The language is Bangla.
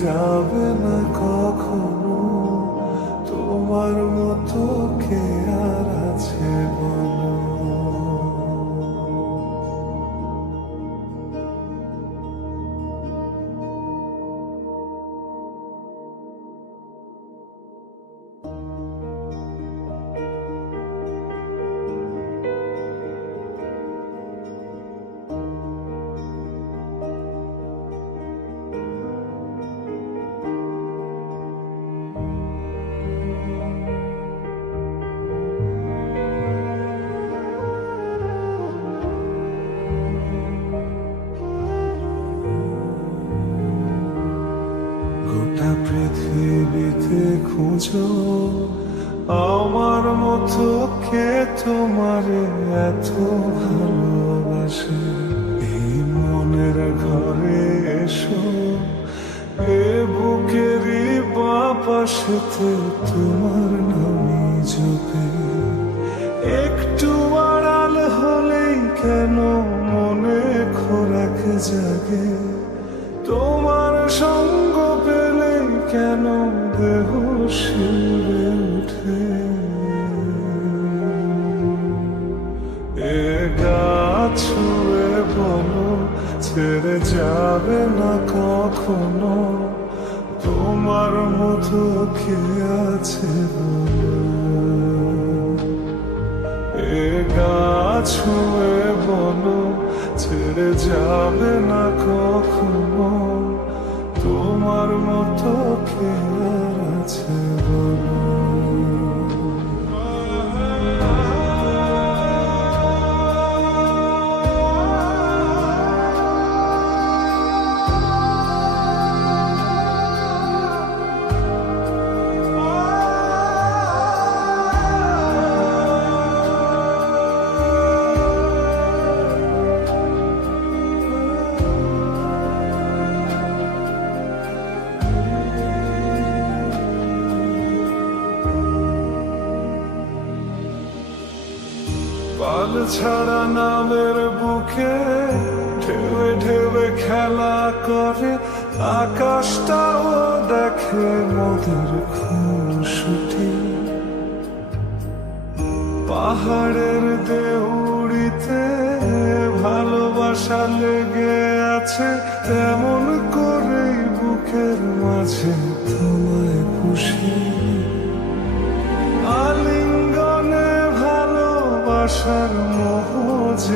যাবে না কখনো, তোমার মতো কে আর আছে বলো। গোটা পৃথিবীতে খুঁজো আমার মতো কে তোমারে এত ভালোবাসে। এই মনের ঘরে এসো, এ বুকেরই বাপাশেতে তোমার নামই জপে। একটু আড়াল হলেই কেন মনে খোরাক জাগে, তোমার সঙ্গ পেলে কেন দেহ শিউরে উঠে। এ গাছ ছুঁয়ে বলো ছেড়ে যাবে না কখনো, তোমার মতো কে আছে বলো। এ গাছ ছুঁয়ে বলো ছেড়ে যাবে না কখনো, তোমার মতো কে আর আছে বলো। পাল ছাড়া নামের বুকে ঢেউে ঢেউে খেলা করে, আকাশটাও দেখে মোদের খুনসুটি। পাহাড়ের দেউড়িতে ভালোবাসা লেগে আছে, তেমন করেই বুকের মাঝে তোমায় খুশি। আলিঙ্গনে ভালোবাসার মোহ যে